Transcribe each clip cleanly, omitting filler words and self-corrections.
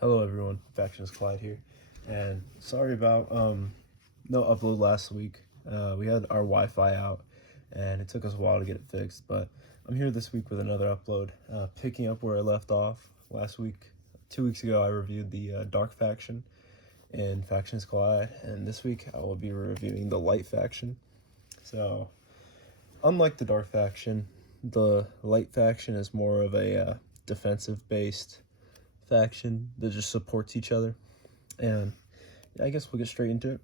Hello everyone, Factions Clyde here, and sorry about no upload last week. We had our Wi-Fi out, and it took us a while to get it fixed. But I'm here this week with another upload, picking up where I left off last week. 2 weeks ago, I reviewed the Dark Faction in Factions Collide, and this week I will be reviewing the Light Faction. So, unlike the Dark Faction, the Light Faction is more of a defensive-based faction that just supports each other. And yeah, I guess we'll get straight into it.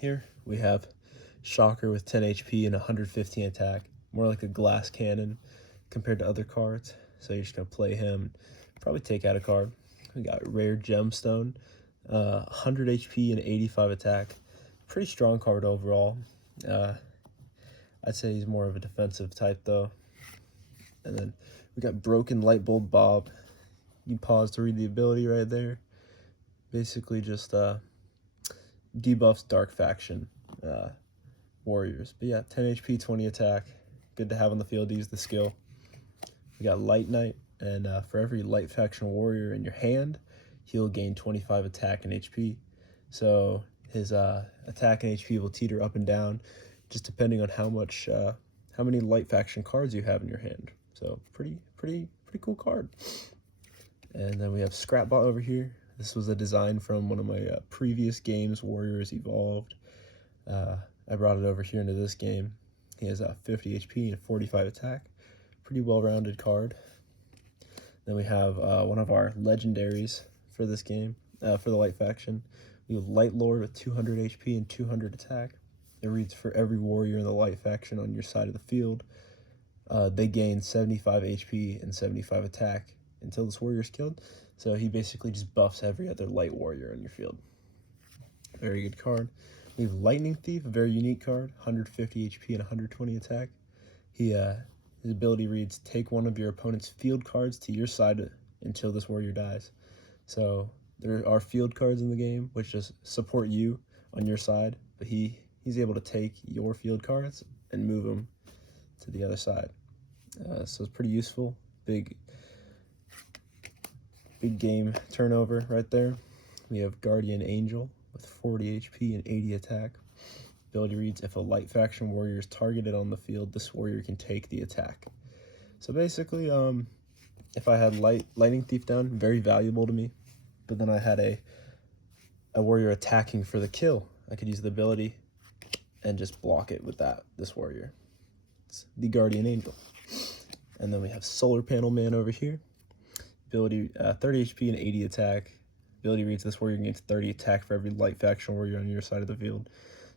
Here we have Shocker with 10 HP and 115 attack, more like a glass cannon compared to other cards. So you're just gonna play him, probably take out a card. We got Rare Gemstone, 100 HP and 85 attack. Pretty strong card overall. I'd say he's more of a defensive type though. And then we got Broken Lightbulb Bob. You pause to read the ability right there. Basically just debuffs Dark Faction warriors. But yeah, 10 HP, 20 attack. Good to have on the field to use the skill. We got Light Knight, and for every Light Faction warrior in your hand, he'll gain 25 attack and HP. So his attack and HP will teeter up and down, just depending on how many Light Faction cards you have in your hand. So pretty cool card. And then we have Scrapbot over here. This was a design from one of my previous games, Warriors Evolved. I brought it over here into this game. He has 50 HP and 45 attack. Pretty well-rounded card. Then we have one of our legendaries for this game, for the Light Faction. We have Light Lord with 200 HP and 200 attack. It reads for every warrior in the Light Faction on your side of the field. They gain 75 HP and 75 attack until this warrior is killed. So he basically just buffs every other light warrior on your field. Very good card. We have Lightning Thief, a very unique card, 150 HP and 120 attack. His ability reads, take one of your opponent's field cards to your side until this warrior dies. So there are field cards in the game which just support you on your side, but he's able to take your field cards and move them to the other side. So it's pretty useful. Big game turnover right there. We have Guardian Angel with 40 HP and 80 attack. Ability reads, if a Light Faction warrior is targeted on the field, this warrior can take the attack. So basically, if I had Lightning Thief down, very valuable to me. But then I had a warrior attacking for the kill. I could use the ability and just block it with this warrior. It's the Guardian Angel. And then we have Solar Panel Man over here. Ability 30 HP and 80 attack. Ability reads, this warrior gains 30 attack for every Light Faction warrior on your side of the field.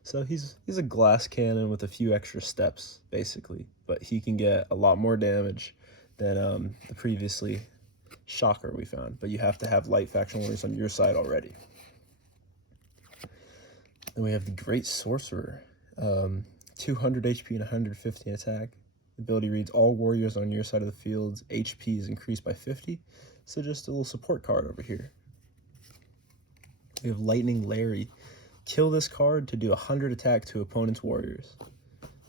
So he's a glass cannon with a few extra steps, basically. But he can get a lot more damage than the previously Shocker we found. But you have to have Light Faction warriors on your side already. Then we have the Great Sorcerer. 200 HP and 115 attack. The ability reads, all warriors on your side of the field's HP is increased by 50. So just a little support card over here. We have Lightning Larry. Kill this card to do 100 attack to opponent's warriors.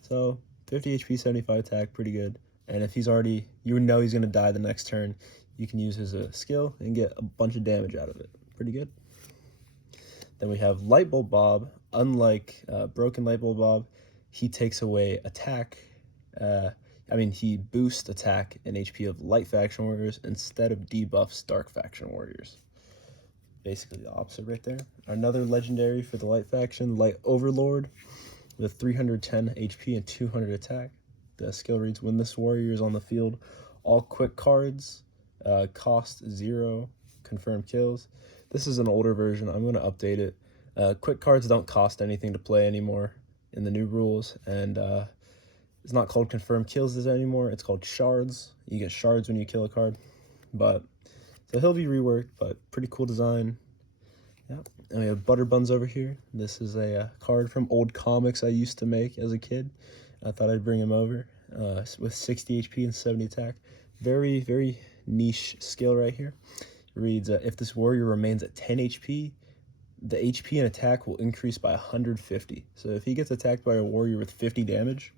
So 50 HP, 75 attack, pretty good. And if he's already, you know he's going to die the next turn, you can use his skill and get a bunch of damage out of it. Pretty good. Then we have Lightbulb Bob. Unlike Broken Lightbulb Bob, he takes away attack. He boosts attack and HP of Light Faction warriors instead of debuffs Dark Faction warriors. Basically the opposite right there. Another legendary for the Light Faction, Light Overlord, with 310 HP and 200 attack. The skill reads, when this warrior is on the field, all quick cards cost 0 confirmed kills. This is an older version. I'm going to update it. Quick cards don't cost anything to play anymore in the new rules, and it's not called confirmed kills anymore. It's called shards. You get shards when you kill a card. So he'll be reworked, but pretty cool design. Yeah. And we have Butter Buns over here. This is a card from old comics I used to make as a kid. I thought I'd bring him over with 60 HP and 70 attack. Very niche skill right here. It reads, if this warrior remains at 10 HP, the HP and attack will increase by 150. So if he gets attacked by a warrior with 50 damage,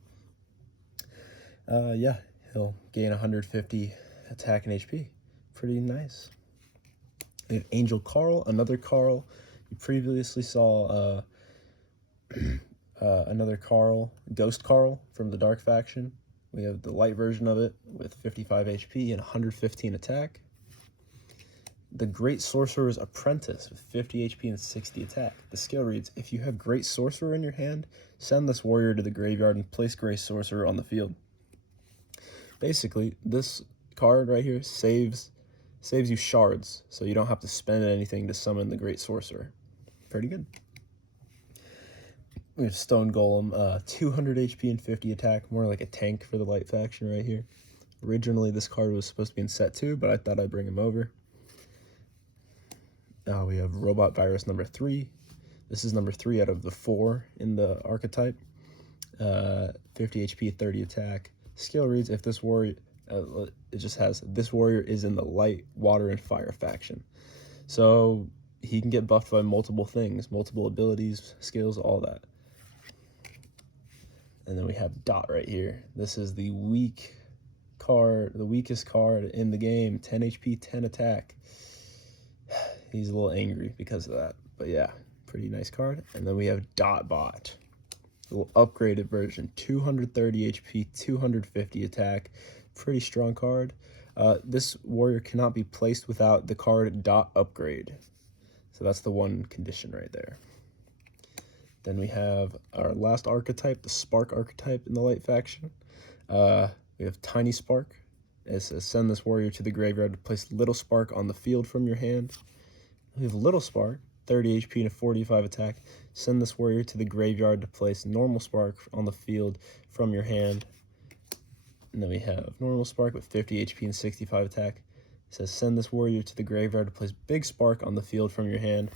he'll gain 150 attack and HP. Pretty nice. We have Angel Carl, another Carl. You previously saw another Carl, Ghost Carl from the Dark faction. We have the light version of it with 55 HP and 115 attack. The Great Sorcerer's Apprentice with 50 HP and 60 attack. The skill reads, if you have Great Sorcerer in your hand, send this warrior to the graveyard and place Great Sorcerer on the field. Basically, this card right here saves you shards, so you don't have to spend anything to summon the Great Sorcerer. Pretty good. We have Stone Golem, 200 HP and 50 attack, more like a tank for the light faction right here. Originally, this card was supposed to be in set 2, but I thought I'd bring him over. We have Robot Virus number 3. This is number 3 out of the 4 in the archetype. 50 HP, 30 attack. Skill reads, if this warrior, it just has, this warrior is in the light, water, and fire faction. So he can get buffed by multiple things, multiple abilities, skills, all that. And then we have Dot right here. This is the weak card, the weakest card in the game. 10 HP, 10 attack. He's a little angry because of that. But yeah, pretty nice card. And then we have Dot Bot. A little upgraded version. 230 HP, 250 attack. Pretty strong card. This warrior cannot be placed without the card Dot Upgrade. So that's the one condition right there. Then we have our last archetype, the Spark archetype in the light faction. We have Tiny Spark. It says, send this warrior to the graveyard to place Little Spark on the field from your hand. We have Little Spark, 30 HP and a 45 attack. Send this warrior to the graveyard to place Normal Spark on the field from your hand. And then we have Normal Spark with 50 HP and 65 attack. It says, send this warrior to the graveyard to place Big Spark on the field from your hand.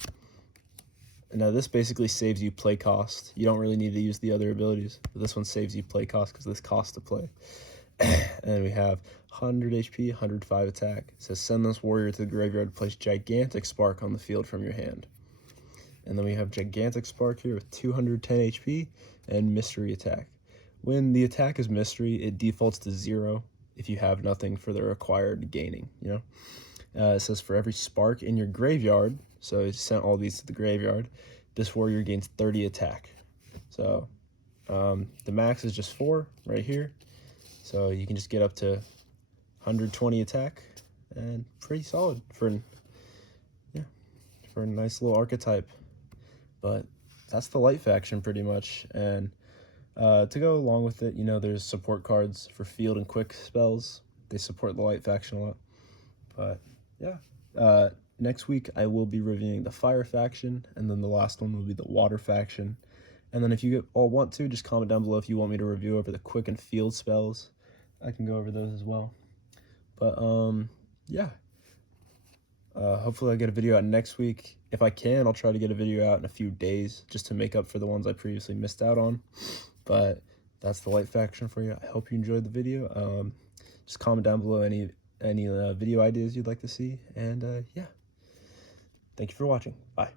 And now this basically saves you play cost. You don't really need to use the other abilities, but this one saves you play cost because this costs to play. And then we have 100 HP, 105 attack. It says, send this warrior to the graveyard to place Gigantic Spark on the field from your hand. And then we have Gigantic Spark here with 210 HP and Mystery Attack. When the attack is Mystery, it defaults to 0 if you have nothing for the required gaining, you know? It says, for every Spark in your graveyard, so it sent all these to the graveyard, this warrior gains 30 attack. So the max is just 4 right here. So you can just get up to 120 attack, and pretty solid for a nice little archetype. But that's the light faction pretty much. And to go along with it, you know, there's support cards for field and quick spells. They support the light faction a lot. But yeah, next week I will be reviewing the fire faction, and then the last one will be the water faction. And then if you all want to, just comment down below if you want me to review over the quick and field spells. I can go over those as well. But yeah. Hopefully I'll get a video out next week. If I can, I'll try to get a video out in a few days just to make up for the ones I previously missed out on. But that's the light faction for you. I hope you enjoyed the video. Just comment down below any video ideas you'd like to see. And yeah. Thank you for watching. Bye.